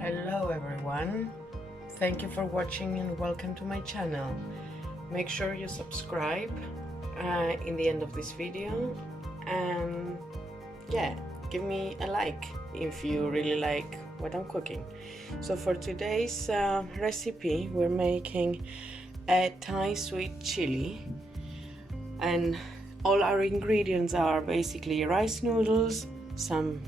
Hello everyone, thank you for watching and welcome to my channel. Make sure you subscribe in the end of this video, and yeah, give me a like if you really like what I'm cooking. So for today's recipe, we're making a Thai sweet chili, and all our ingredients are basically rice noodles, some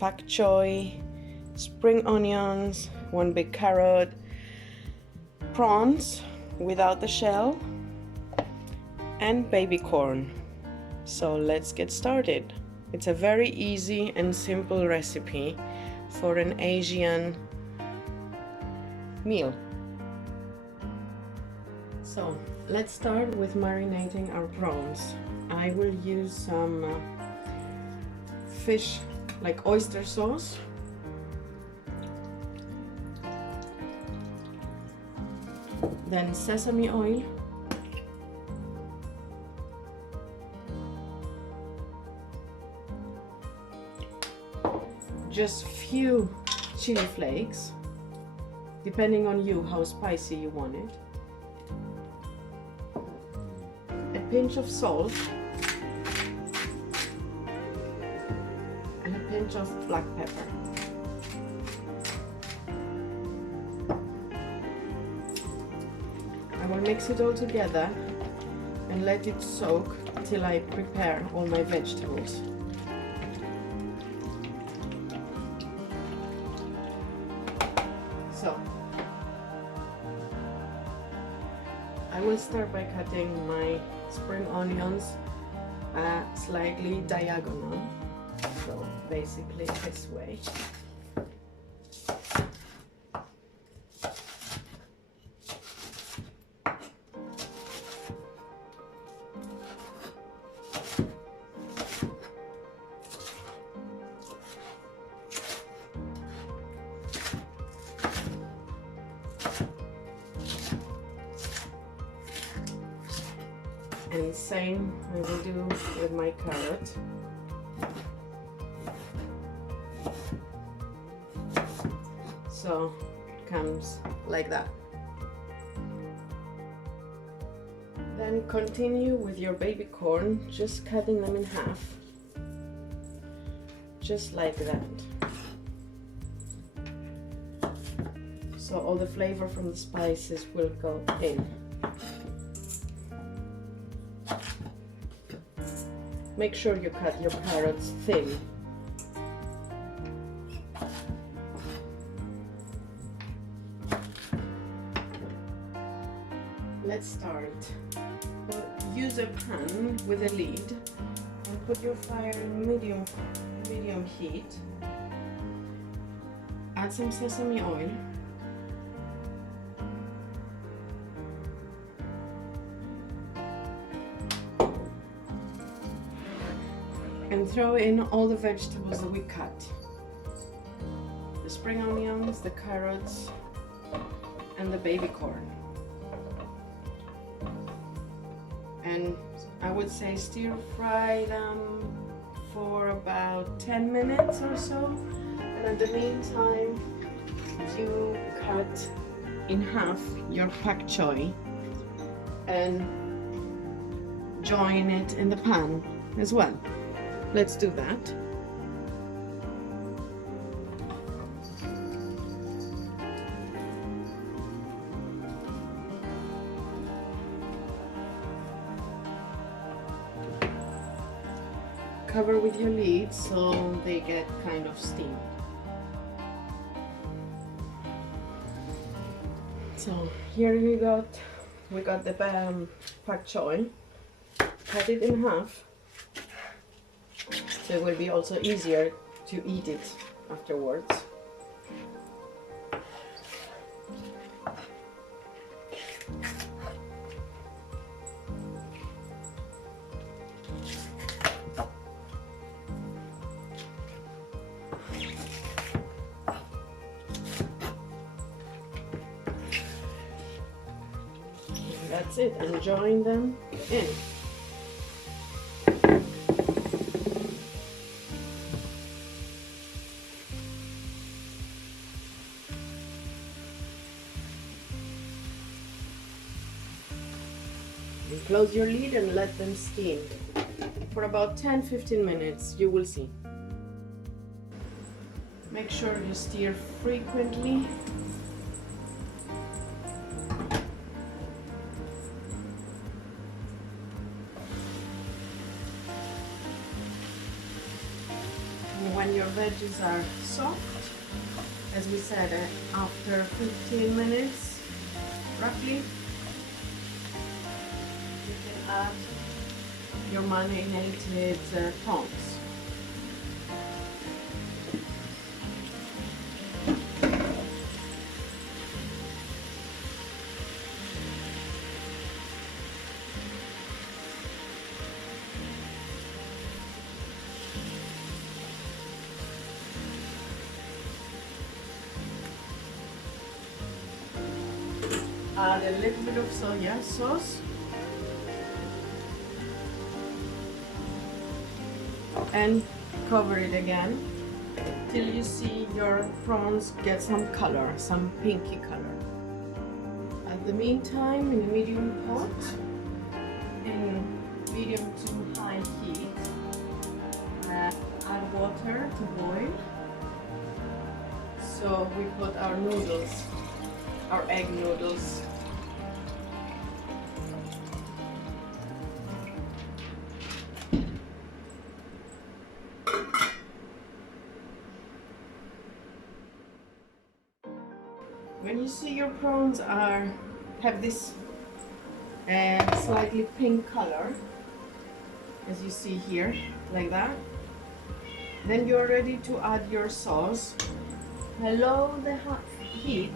pak choy, spring onions, one big carrot, prawns without the shell, and baby corn. So let's get started. It's a very easy and simple recipe for an Asian meal. So let's start with marinating our prawns. I will use some fish like oyster sauce, then sesame oil, just few chili flakes, depending on you how spicy you want it, a pinch of salt, and a pinch of black pepper. I will mix it all together and let it soak till I prepare all my vegetables. So I will start by cutting my spring onions slightly diagonal, so basically this way. And same I will do with my carrot. So it comes like that. Then continue with your baby corn, just cutting them in half, just like that. So all the flavor from the spices will go in. Make sure you cut your carrots thin. Let's start. Use a pan with a lid and put your fire in medium heat. Add some sesame oil. And throw in all the vegetables that we cut. The spring onions, the carrots, and the baby corn. And I would say stir fry them for about 10 minutes or so. And in the meantime, you cut in half your pak choy and join it in the pan as well. Let's do that. Cover with your lid so they get kind of steamed. So here we got the pak choy. Cut it in half. So it will be also easier to eat it afterwards. And that's it, and join them in. And close your lid and let them steam for about 10-15 minutes. You will see. Make sure you stir frequently. And when your veggies are soft, as we said, after 15 minutes roughly, you can add your marinated prawns. Add a little bit of soya sauce and cover it again till you see your prawns get some color, some pinky color. At the meantime, in a medium pot, in medium to high heat, add water to boil. So we put our noodles, our egg noodles. When you see your prawns have this slightly pink color, as you see here, like that, then you're ready to add your sauce. Lower the heat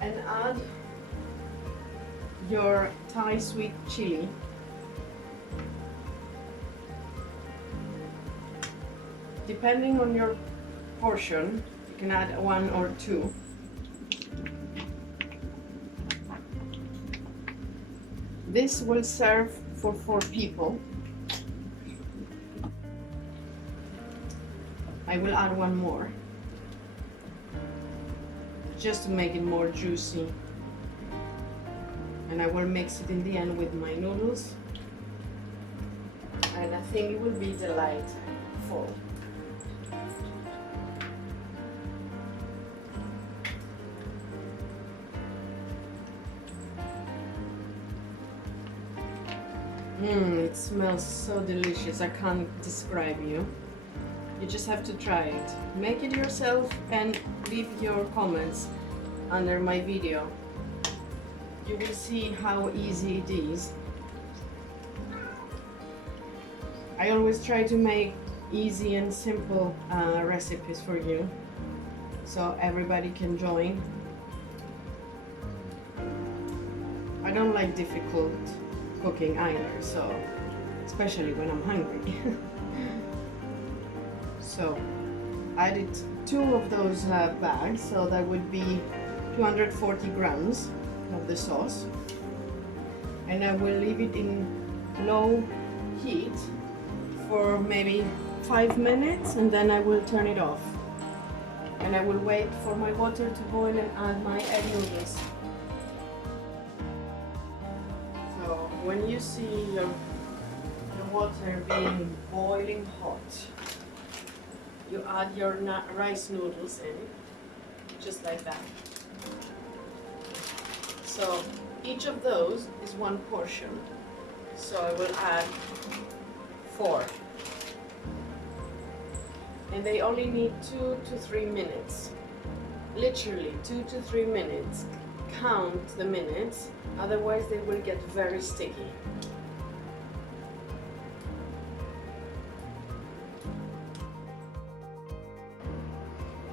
and add your Thai sweet chili. Depending on your portion, you can add 1 or 2. This will serve for 4 people. I will add 1 more, just to make it more juicy. And I will mix it in the end with my noodles. And I think it will be delightful. It smells so delicious. I can't describe you. You just have to try it. Make it yourself and leave your comments under my video. You will see how easy it is. I always try to make easy and simple recipes for you, so everybody can join. I don't like difficult cooking either, so especially when I'm hungry. So I did 2 of those bags, so that would be 240 grams of the sauce, and I will leave it in low heat for maybe 5 minutes, and then I will turn it off, and I will wait for my water to boil and add my egg noodles. So when you see your water being boiling hot, you add your rice noodles in, just like that. So each of those is 1 portion, so I will add 4. And they only need 2 to 3 minutes. Literally 2 to 3 minutes. Count the minutes, otherwise they will get very sticky.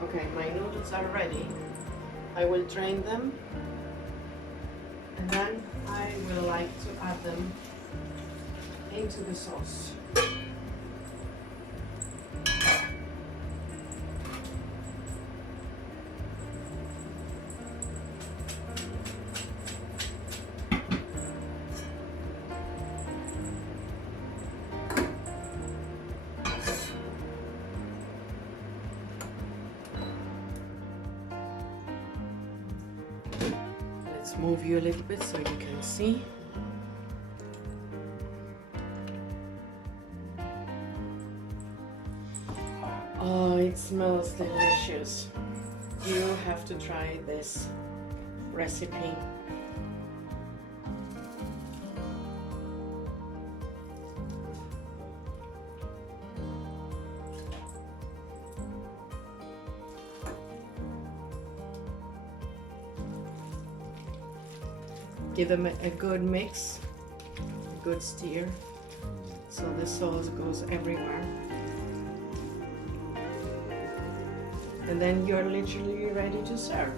Okay, my noodles are ready. I will drain them, and then I will like to add them into the sauce. move you a little bit so you can see. Oh, it smells delicious. You have to try this recipe. Give them a good mix, a good stir, so the sauce goes everywhere. And then you're literally ready to serve.